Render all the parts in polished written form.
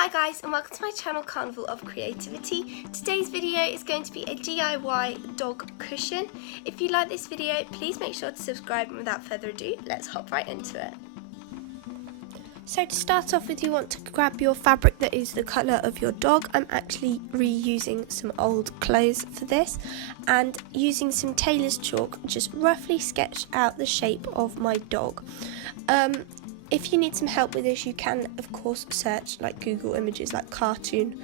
Hi guys, and welcome to my channel Carnival of Creativity. Today's video is going to be a DIY dog cushion. If you like this video, please make sure to subscribe, and without further ado, let's hop right into it. So to start off with, you want to grab your fabric that is the colour of your dog. I'm actually reusing some old clothes for this, and using some tailor's chalk, just roughly sketch out the shape of my dog. If you need some help with this, you can of course search like Google images, like cartoon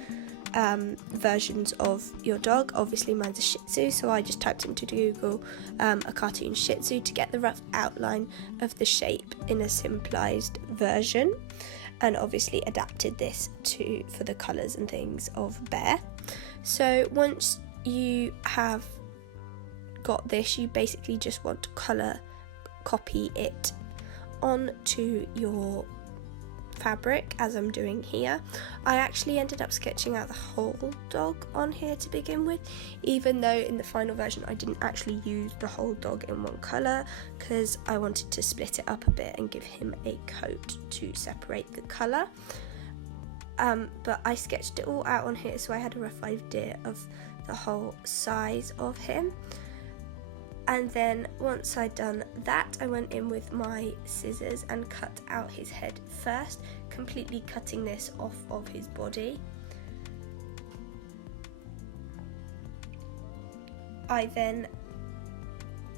versions of your dog. Obviously mine's a Shih Tzu, so I just typed into Google a cartoon Shih Tzu to get the rough outline of the shape in a simplified version, and obviously adapted this for the colours and things of Bear. So once you have got this, you basically just want to copy it onto your fabric, as I'm doing here. I actually ended up sketching out the whole dog on here to begin with, even though in the final version I didn't actually use the whole dog in one colour, because I wanted to split it up a bit and give him a coat to separate the colour. But I sketched it all out on here, so I had a rough idea of the whole size of him. And then once I'd done that, I went in with my scissors and cut out his head first, completely cutting this off of his body. I then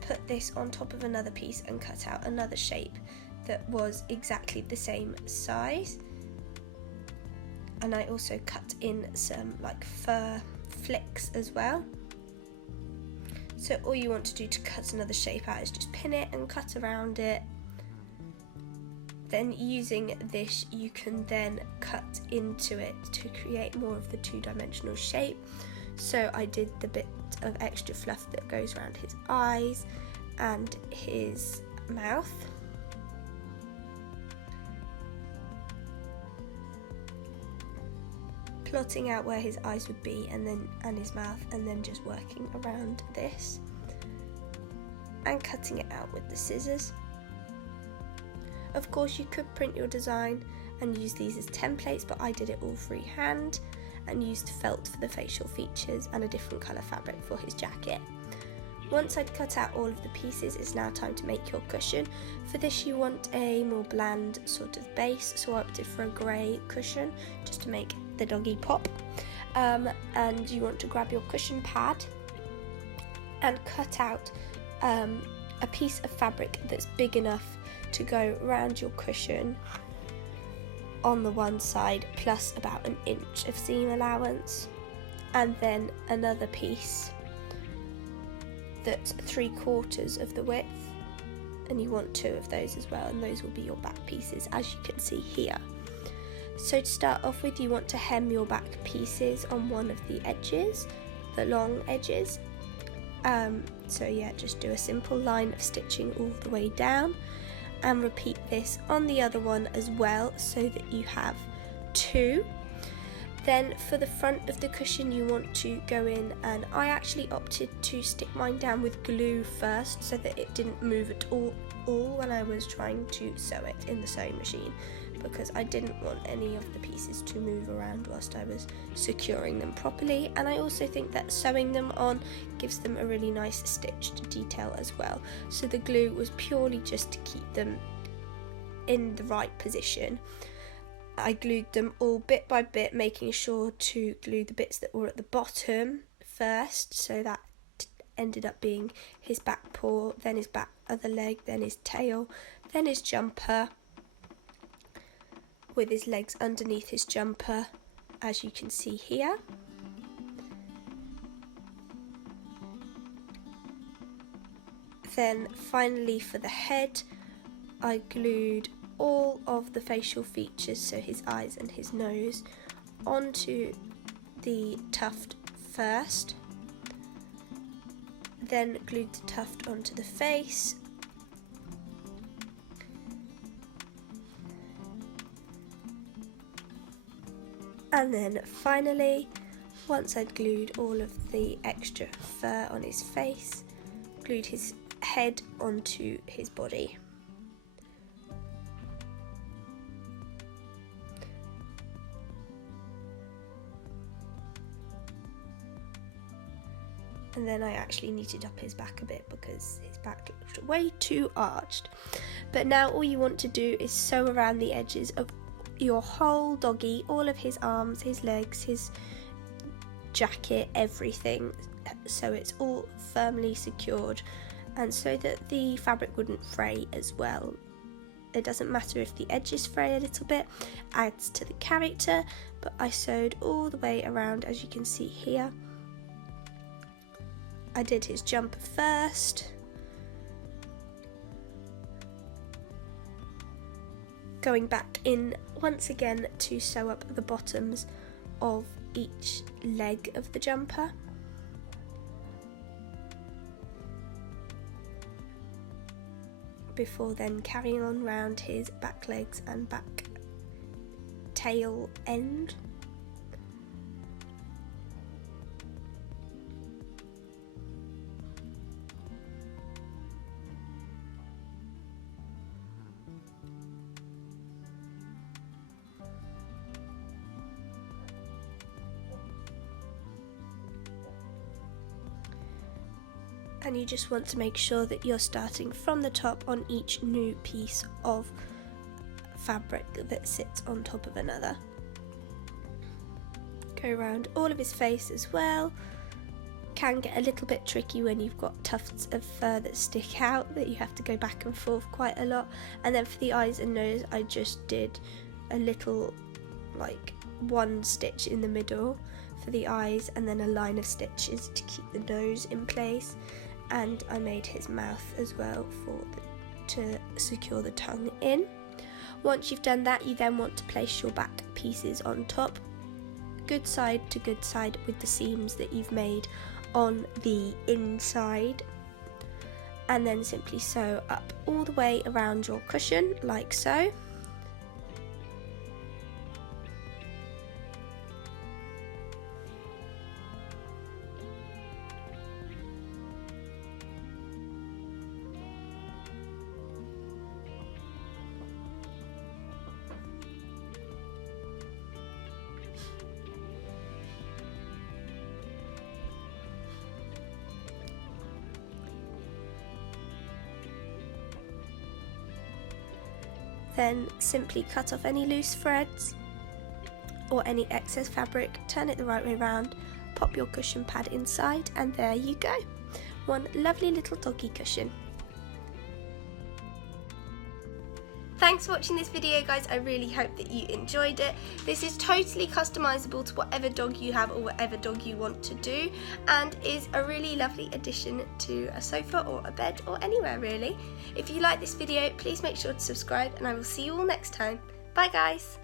put this on top of another piece and cut out another shape that was exactly the same size. And I also cut in some like fur flicks as well. So all you want to do to cut another shape out is just pin it and cut around it. Then using this, you can then cut into it to create more of the two-dimensional shape. So I did the bit of extra fluff that goes around his eyes and his mouth. Plotting out where his eyes would be and his mouth, and then just working around this and cutting it out with the scissors. Of course you could print your design and use these as templates, but I did it all freehand and used felt for the facial features and a different colour fabric for his jacket. Once I'd cut out all of the pieces, it's now time to make your cushion. For this you want a more bland sort of base, so I opted for a grey cushion just to make the doggy pop. And you want to grab your cushion pad and cut out a piece of fabric that's big enough to go around your cushion on the one side, plus about an inch of seam allowance, and then another piece that's 3/4 of the width, and you want 2 of those as well, and those will be your back pieces, as you can see here. So to start off with, you want to hem your back pieces on one of the edges, the long edges. So yeah, just do a simple line of stitching all the way down, and repeat this on the other one as well, so that you have 2. Then for the front of the cushion, you want to go in, and I actually opted to stick mine down with glue first so that it didn't move at all when I was trying to sew it in the sewing machine, because I didn't want any of the pieces to move around whilst I was securing them properly. And I also think that sewing them on gives them a really nice stitched detail as well. So the glue was purely just to keep them in the right position. I glued them all bit by bit, making sure to glue the bits that were at the bottom first, so that ended up being his back paw, then his back other leg, then his tail, then his jumper, with his legs underneath his jumper, as you can see here. Then finally for the head, I glued all of the facial features, so his eyes and his nose, onto the tuft first, then glued the tuft onto the face, and then finally, once I'd glued all of the extra fur on his face, glued his head onto his body. and then I actually knitted up his back a bit because his back looked way too arched. But now all you want to do is sew around the edges of your whole doggy, all of his arms, his legs, his jacket, everything, so it's all firmly secured, and so that the fabric wouldn't fray as well. It doesn't matter if the edges fray a little bit, adds to the character, but I sewed all the way around, as you can see here. I did his jumper first, going back in once again to sew up the bottoms of each leg of the jumper. Before then carrying on round his back legs and back tail end. And you just want to make sure that you're starting from the top on each new piece of fabric that sits on top of another. Go around all of his face as well. Can get a little bit tricky when you've got tufts of fur that stick out, that you have to go back and forth quite a lot. And then for the eyes and nose, I just did a little, like, one stitch in the middle for the eyes, and then a line of stitches to keep the nose in place. And I made his mouth as well to secure the tongue in. Once you've done that, you then want to place your back pieces on top, good side to good side, with the seams that you've made on the inside, and then simply sew up all the way around your cushion like so. Then simply cut off any loose threads or any excess fabric, turn it the right way around, pop your cushion pad inside, and there you go. One lovely little doggy cushion. Thanks for watching this video, guys. I really hope that you enjoyed it. This is totally customizable to whatever dog you have or whatever dog you want to do, and is a really lovely addition to a sofa or a bed or anywhere really. If you like this video, please make sure to subscribe, and I will see you all next time. Bye guys.